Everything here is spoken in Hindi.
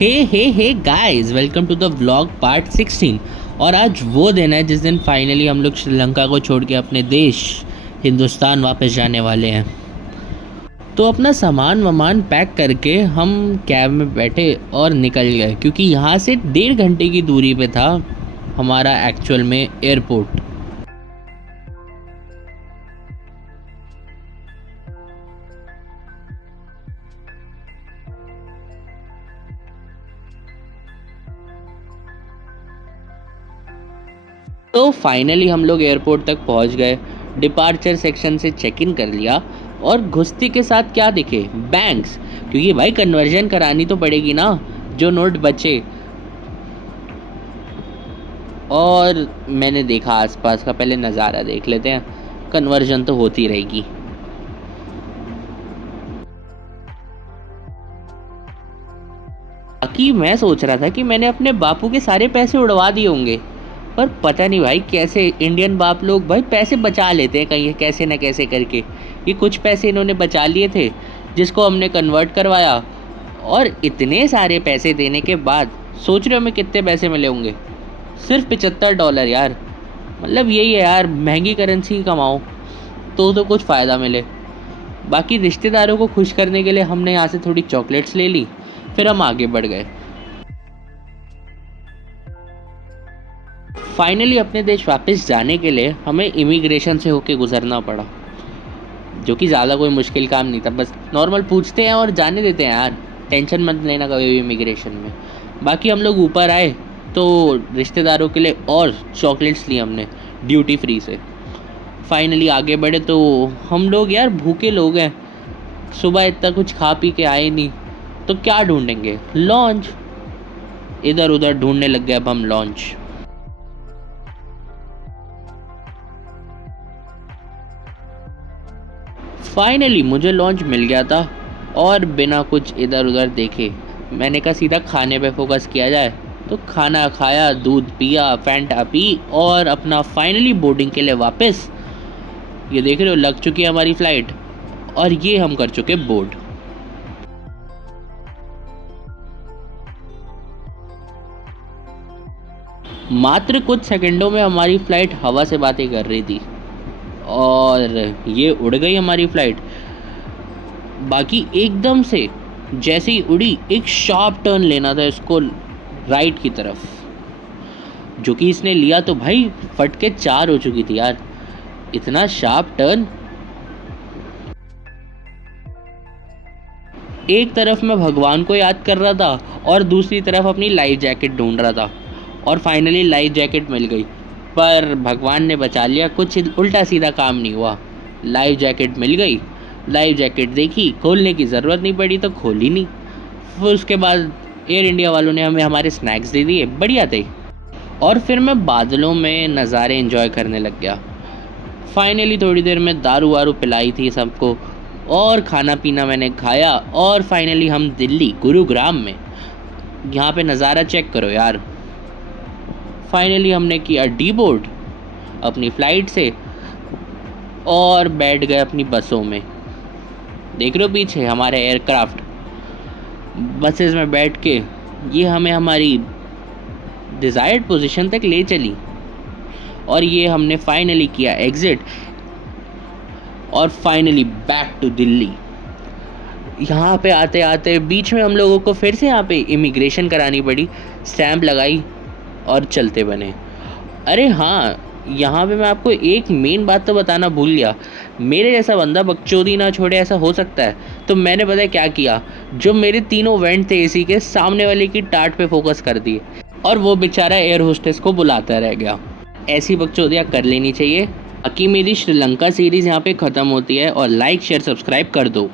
Hey guys, welcome to the vlog part 16। और आज वो दिन है जिस दिन फाइनली हम लोग श्रीलंका को छोड़ के अपने देश हिंदुस्तान वापस जाने वाले हैं। तो अपना सामान वामान पैक करके हम कैब में बैठे और निकल गए, क्योंकि यहाँ से 1.5 घंटे की दूरी पे था हमारा एक्चुअल में एयरपोर्ट। तो फाइनली हम लोग एयरपोर्ट तक पहुंच गए। डिपार्चर सेक्शन से चेक इन कर लिया और घुसती के साथ क्या दिखे, बैंक्स, क्योंकि भाई कन्वर्जन करानी तो पड़ेगी ना, जो नोट बचे। और मैंने देखा आसपास का, पहले नज़ारा देख लेते हैं, कन्वर्जन तो होती रहेगी। बाकी मैं सोच रहा था कि मैंने अपने बापू के सारे पैसे उड़वा दिए होंगे, पर पता नहीं भाई कैसे इंडियन बाप लोग भाई पैसे बचा लेते हैं कहीं कैसे न कैसे करके। ये कुछ पैसे इन्होंने बचा लिए थे जिसको हमने कन्वर्ट करवाया, और इतने सारे पैसे देने के बाद सोच रहे हो हमें कितने पैसे मिले होंगे? सिर्फ $75 यार। मतलब यही है यार, महंगी करेंसी कमाओ तो कुछ फ़ायदा मिले। बाकी रिश्तेदारों को खुश करने के लिए हमने यहाँ से थोड़ी चॉकलेट्स ले ली, फिर हम आगे बढ़ गए। फाइनली अपने देश वापस जाने के लिए हमें इमिग्रेशन से होके गुजरना पड़ा, जो कि ज़्यादा कोई मुश्किल काम नहीं था। बस नॉर्मल पूछते हैं और जाने देते हैं यार, टेंशन मत लेना कभी भी इमिग्रेशन में। बाकी हम लोग ऊपर आए तो रिश्तेदारों के लिए और चॉकलेट्स ली हमने ड्यूटी फ्री से। फाइनली आगे बढ़े तो हम लोग यार भूखे लोग हैं, सुबह इतना कुछ खा पी के आए नहीं, तो क्या ढूंढेंगे? लॉन्च। इधर उधर ढूंढने लग गए अब हम लॉन्च। फाइनली मुझे लॉन्च मिल गया था, और बिना कुछ इधर उधर देखे मैंने कहा सीधा खाने पे फोकस किया जाए। तो खाना खाया, दूध पिया, फैंटा पी, और अपना फाइनली बोर्डिंग के लिए वापस। ये देख रहे हो, लग चुकी है हमारी फ़्लाइट, और ये हम कर चुके बोर्ड। मात्र कुछ सेकंडों में हमारी फ़्लाइट हवा से बातें कर रही थी, और ये उड़ गई हमारी फ़्लाइट। बाकी एकदम से जैसे ही उड़ी, एक शार्प टर्न लेना था इसको राइट की तरफ, जो कि इसने लिया तो भाई फट के 4 हो चुकी थी यार, इतना शार्प टर्न। एक तरफ मैं भगवान को याद कर रहा था और दूसरी तरफ अपनी लाइफ जैकेट ढूंढ रहा था, और फाइनली लाइफ जैकेट मिल गई। पर भगवान ने बचा लिया, कुछ उल्टा सीधा काम नहीं हुआ। लाइफ जैकेट मिल गई, लाइफ जैकेट देखी, खोलने की ज़रूरत नहीं पड़ी तो खोली नहीं। फिर उसके बाद एयर इंडिया वालों ने हमें हमारे स्नैक्स दे दिए, बढ़िया थे। और फिर मैं बादलों में नज़ारे एंजॉय करने लग गया। फाइनली थोड़ी देर में दारू वारू पिलाई थी सबको, और खाना पीना मैंने खाया, और फाइनली हम दिल्ली गुरुग्राम में, यहाँ पे नज़ारा चेक करो यार। फाइनली हमने किया डी बोर्ड अपनी फ़्लाइट से, और बैठ गए अपनी बसों में। देख रहे हो पीछे हमारे एयरक्राफ्ट, बसेस में बैठ के ये हमें हमारी डिज़ायर्ड पोजीशन तक ले चली। और ये हमने फाइनली किया एग्ज़िट, और फाइनली बैक टू दिल्ली। यहाँ पे आते आते बीच में हम लोगों को फिर से यहाँ पे इमिग्रेशन करानी पड़ी, स्टैंप लगाई और चलते बने। अरे हाँ, यहाँ पे मैं आपको एक मेन बात तो बताना भूल गया। मेरे जैसा बंदा बकचोदी ना छोड़े, ऐसा हो सकता है? तो मैंने पता है क्या किया, जो मेरे तीनों वेंट थे एसी के, सामने वाले की टाट पे फोकस कर दिए, और वो बेचारा एयर होस्टेस को बुलाता रह गया। ऐसी बकचोदियाँ कर लेनी चाहिए। बाकी मेरी श्रीलंका सीरीज़ यहाँ पे ख़त्म होती है, और लाइक शेयर सब्सक्राइब कर दो।